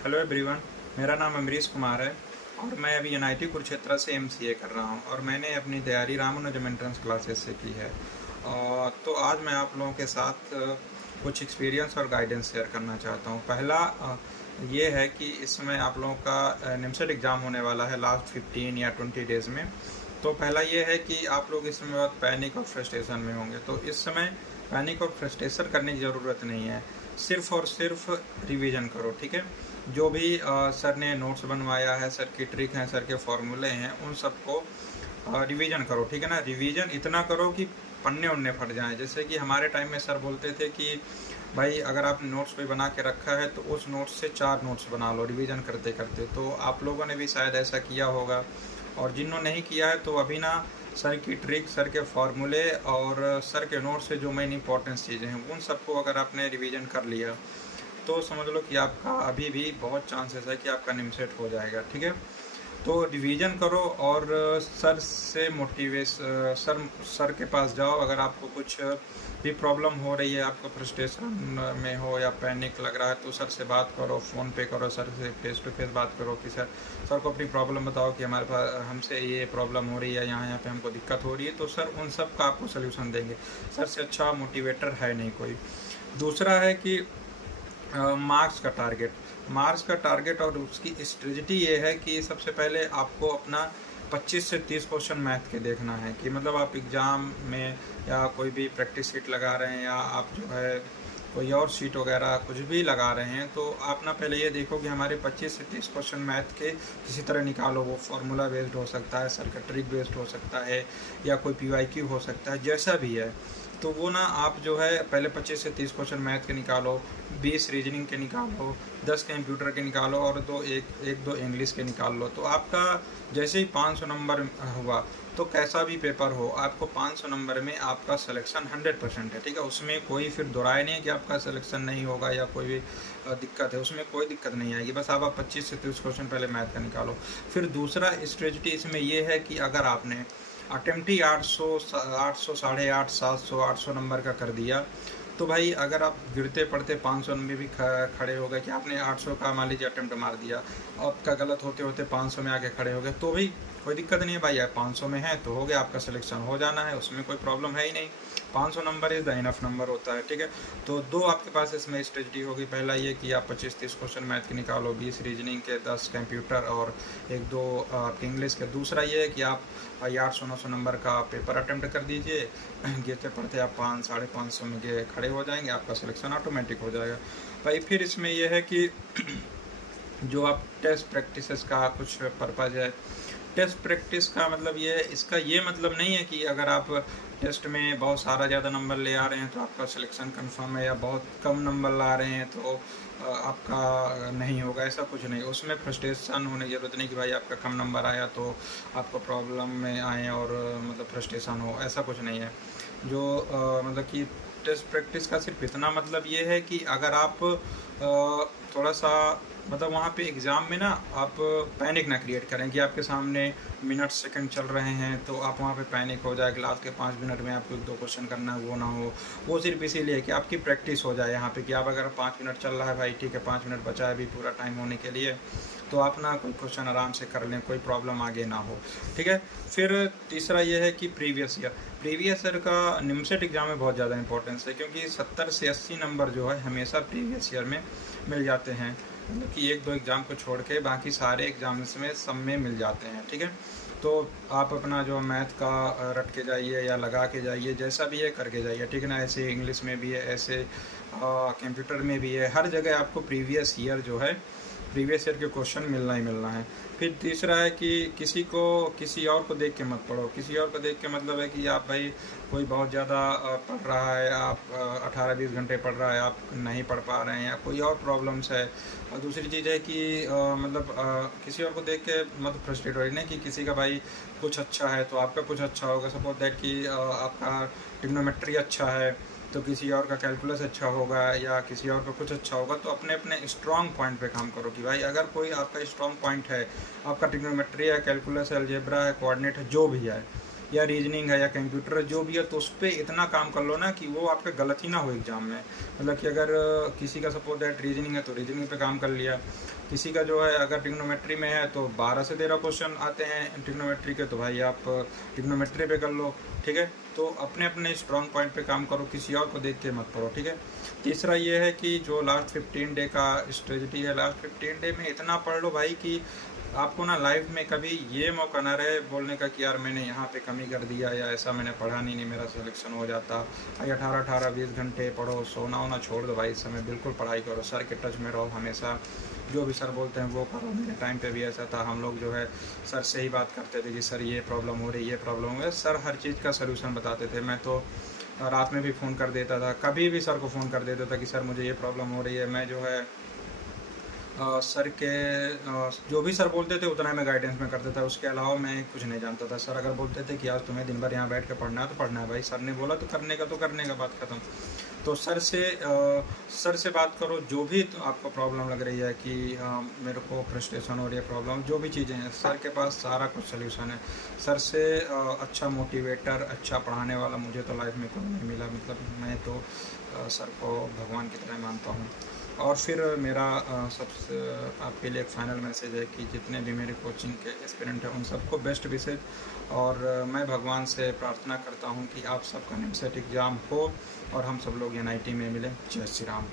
Hello everyone, मेरा नाम अमरीश कुमार है और मैं अभी एनआईटी कुरुक्षेत्र से एमसीए कर रहा हूं और मैंने अपनी तैयारी रामानुजम एंट्रेंस क्लासेस से की है। तो आज मैं आप लोगों के साथ कुछ एक्सपीरियंस और गाइडेंस शेयर करना चाहता हूं। पहला ये है कि इसमें आप लोगों का निमसेट एग्ज़ाम होने वाला है लास्ट 15 या 20 डेज़ में। तो पहला ये है कि आप लोग इसमें बहुत पैनिक और फ्रस्ट्रेशन में होंगे, तो इस समय पैनिक और फ्रस्ट्रेशन करने की ज़रूरत नहीं है। सिर्फ़ और सिर्फ रिवीजन करो, ठीक है। जो भी सर ने नोट्स बनवाया है, सर की ट्रिक हैं, सर के फॉर्मूले हैं, उन सबको रिवीजन करो, ठीक है ना। रिवीजन इतना करो कि पन्ने उन्ने फट जाएं। जैसे कि हमारे टाइम में सर बोलते थे कि भाई अगर आपने नोट्स कोई बना के रखा है तो उस नोट्स से 4 नोट्स बना लो रिवीजन करते करते। तो आप लोगों ने भी शायद ऐसा किया होगा, और जिन्होंने नहीं किया है तो अभी ना सर की ट्रिक, सर के फॉर्मूले और सर के नोट्स से जो मेन इंपॉर्टेंट चीज़ें हैं उन सबको अगर आपने रिवीजन कर लिया तो समझ लो कि आपका अभी भी बहुत चांसेस है कि आपका निमसेट हो जाएगा, ठीक है। तो रिवीजन करो और सर से सर के पास जाओ। अगर आपको कुछ भी प्रॉब्लम हो रही है, आपको फ्रस्ट्रेशन में हो या पैनिक लग रहा है, तो सर से बात करो, फ़ोन पे करो, सर से फेस टू फेस बात करो कि सर को अपनी प्रॉब्लम बताओ कि हमारे पास हमसे ये प्रॉब्लम हो रही है, यहाँ पे हमको दिक्कत हो रही है। तो सर उन सब का आपको सोल्यूशन देंगे। सर से अच्छा मोटिवेटर है नहीं कोई। दूसरा है कि मार्क्स का टारगेट और उसकी स्ट्रेटजी ये है कि सबसे पहले आपको अपना 25 से 30 क्वेश्चन मैथ के देखना है। कि मतलब आप एग्ज़ाम में या कोई भी प्रैक्टिस शीट लगा रहे हैं या आप जो है कोई और शीट वगैरह कुछ भी लगा रहे हैं, तो आप ना पहले ये देखो कि हमारे 25 से 30 क्वेश्चन मैथ के किसी तरह निकालो। वो फार्मूला बेस्ड हो सकता है, सर का ट्रिक बेस्ड हो सकता है, या कोई पीवाईक्यू हो सकता है, जैसा भी है। तो वो ना आप जो है पहले 25 से 30 क्वेश्चन मैथ के निकालो, 20 रीजनिंग के निकालो, 10 कंप्यूटर के निकालो और एक दो इंग्लिश के निकाल लो। तो आपका जैसे ही 500 नंबर हुआ, तो कैसा भी पेपर हो, आपको 500 नंबर में आपका सिलेक्शन 100% है, ठीक है। उसमें कोई फिर दोराय नहीं है कि आपका सिलेक्शन नहीं होगा या कोई भी दिक्कत है, उसमें कोई दिक्कत नहीं आएगी। बस आप 25 से 30 क्वेश्चन पहले मैथ का निकालो। फिर दूसरा स्ट्रेटजी इसमें ये है कि अगर आपने अटेम्प्ट ही 800 800 700 800 नंबर का कर दिया, तो भाई अगर आप गिरते पड़ते 500 में भी खड़े हो गए, कि आपने 800 का मान लीजिए अटेम्प्ट मार दिया, आपका गलत होते होते 500 में आके खड़े हो गए, तो भी कोई दिक्कत नहीं है भाई। 500 में है तो हो गया, आपका सिलेक्शन हो जाना है, उसमें कोई प्रॉब्लम है ही नहीं। 500 number is the enough number होता है, ठीक है। तो दो आपके पास इसमें स्ट्रेटजी होगी। पहला ये कि आप 25-30 क्वेश्चन मैथ के निकालो, 20 रीजनिंग के, 10 कंप्यूटर और एक दो आपके इंग्लिश के। दूसरा ये है कि आप 800-900 नंबर का पेपर अटेम्प्ट कर दीजिए। गिरते पड़ते आप 500-550 में खड़े हो जाएंगे, आपका सिलेक्शन ऑटोमेटिक हो जाएगा भाई। फिर इसमें यह है कि जो आप टेस्ट प्रैक्टिसेस का कुछ पर्पज़ है। टेस्ट प्रैक्टिस का मतलब ये, इसका ये मतलब नहीं है कि अगर आप टेस्ट में बहुत सारा ज़्यादा नंबर ले आ रहे हैं तो आपका सिलेक्शन कंफर्म है, या बहुत कम नंबर ला रहे हैं तो आपका नहीं होगा, ऐसा कुछ नहीं। उसमें फ्रस्ट्रेशन होने की ज़रूरत नहीं कि भाई आपका कम नंबर आया तो आपको प्रॉब्लम में आए और मतलब फ्रस्ट्रेशन हो, ऐसा कुछ नहीं है। जो मतलब कि टेस्ट प्रैक्टिस का सिर्फ इतना मतलब ये है कि अगर आप थोड़ा सा मतलब वहाँ पे एग्ज़ाम में ना आप पैनिक ना क्रिएट करें कि आपके सामने मिनट सेकंड चल रहे हैं तो आप वहाँ पे पैनिक हो जाए, क्लास के 5 मिनट में आपको 1-2 क्वेश्चन करना है, वो ना हो। वो सिर्फ इसीलिए कि आपकी प्रैक्टिस हो जाए यहाँ पे, कि आप अगर 5 मिनट चल रहा है भाई, ठीक है, 5 मिनट बचा है अभी पूरा टाइम होने के लिए, तो आप ना कोई क्वेश्चन आराम से कर लें, कोई प्रॉब्लम आगे ना हो, ठीक है। फिर तीसरा ये है कि प्रीवियस ईयर का निमसेट एग्ज़ाम में बहुत ज़्यादा इंपॉर्टेंस है, क्योंकि 70 से 80 नंबर जो है हमेशा प्रीवियस ईयर में मिल जाते हैं। मतलब कि 1-2 एग्ज़ाम को छोड़ के बाकी सारे एग्ज़ाम्स में सब में मिल जाते हैं, ठीक है। तो आप अपना जो मैथ का रट के जाइए या लगा के जाइए, जैसा भी है करके जाइए, ठीक है ना। ऐसे इंग्लिश में भी है, ऐसे कंप्यूटर में भी है, हर जगह आपको प्रीवियस ईयर के क्वेश्चन मिलना ही मिलना है। फिर तीसरा है कि किसी और को देख के मत पढ़ो। किसी और को देख के मतलब है कि आप भाई कोई बहुत ज़्यादा पढ़ रहा है, आप 18-20 घंटे पढ़ रहा है, आप नहीं पढ़ पा रहे हैं, या कोई और प्रॉब्लम्स है। और दूसरी चीज़ है कि किसी और को देख के मत फ्रस्ट्रेट हो, नहीं कि किसी का भाई कुछ अच्छा है तो आपका कुछ अच्छा होगा। सपोज दैट कि आपका ट्रिग्नोमेट्री अच्छा है तो किसी और का कैलकुलस अच्छा होगा, या किसी और का कुछ अच्छा होगा। तो अपने अपने स्ट्रॉन्ग पॉइंट पे काम करो कि भाई अगर कोई आपका स्ट्रॉन्ग पॉइंट है, आपका ट्रिग्नोमेट्री है, कैलकुलस है, अलजेब्रा है, कोऑर्डिनेट है, जो भी है, या रीजनिंग है या कंप्यूटर है, जो भी है, तो उस पर इतना काम कर लो ना कि वो आपका गलत ही ना हो एग्जाम में। मतलब कि अगर किसी का सपोज दैट रीजनिंग है तो रीजनिंग पे काम कर लिया, किसी का जो है अगर ट्रिग्नोमेट्री में है तो 12 से 13 क्वेश्चन आते हैं ट्रिग्नोमेट्री के, तो भाई आप ट्रिग्नोमेट्री पे कर लो, ठीक है। तो अपने अपने स्ट्रॉन्ग पॉइंट पे काम करो, किसी और को देख के मत पढ़ो, ठीक है। तीसरा ये है कि जो लास्ट 15 डे का स्ट्रेटजी है, लास्ट 15 डे में इतना पढ़ लो भाई कि आपको ना लाइफ में कभी ये मौका ना रहे बोलने का कि यार मैंने यहाँ पे कमी कर दिया, या ऐसा मैंने पढ़ा नहीं मेरा सिलेक्शन हो जाता। भाई 18-20 घंटे पढ़ो, सोना होना छोड़ दो भाई, इस समय बिल्कुल पढ़ाई करो, सर के टच में रहो हमेशा, जो भी सर बोलते हैं वो करो। मेरे टाइम पे भी ऐसा था, हम लोग जो है सर से ही बात करते थे कि सर ये प्रॉब्लम हो रही है, ये प्रॉब्लम हो रही है, सर हर चीज़ का सलूशन बताते थे। मैं तो रात में भी फ़ोन कर देता था, कभी भी सर को फ़ोन कर देता था कि सर मुझे ये प्रॉब्लम हो रही है। मैं जो है सर के जो भी सर बोलते थे उतना मैं गाइडेंस में करता था, उसके अलावा मैं कुछ नहीं जानता था। सर अगर बोलते थे कि आज तुम्हें दिन भर यहाँ बैठ के पढ़ना है तो पढ़ना है भाई, सर ने बोला तो करने का, तो करने का, बात ख़त्म। तो सर से बात करो, जो भी तो आपको प्रॉब्लम लग रही है कि मेरे को फ्रस्ट्रेशन हो रही है, प्रॉब्लम जो भी चीज़ें हैं, सर के पास सारा कुछ सल्यूशन है। सर से अच्छा मोटिवेटर, अच्छा पढ़ाने वाला मुझे तो लाइफ में कोई नहीं मिला। मतलब मैं तो सर को भगवान की तरह मानता हूँ। और फिर मेरा सबसे आपके लिए एक फाइनल मैसेज है कि जितने भी मेरे कोचिंग के एस्पिरेंट हैं उन सबको बेस्ट विशेज, और मैं भगवान से प्रार्थना करता हूं कि आप सबका निमसेट एग्ज़ाम हो और हम सब लोग NIT में मिलें। जय श्री राम।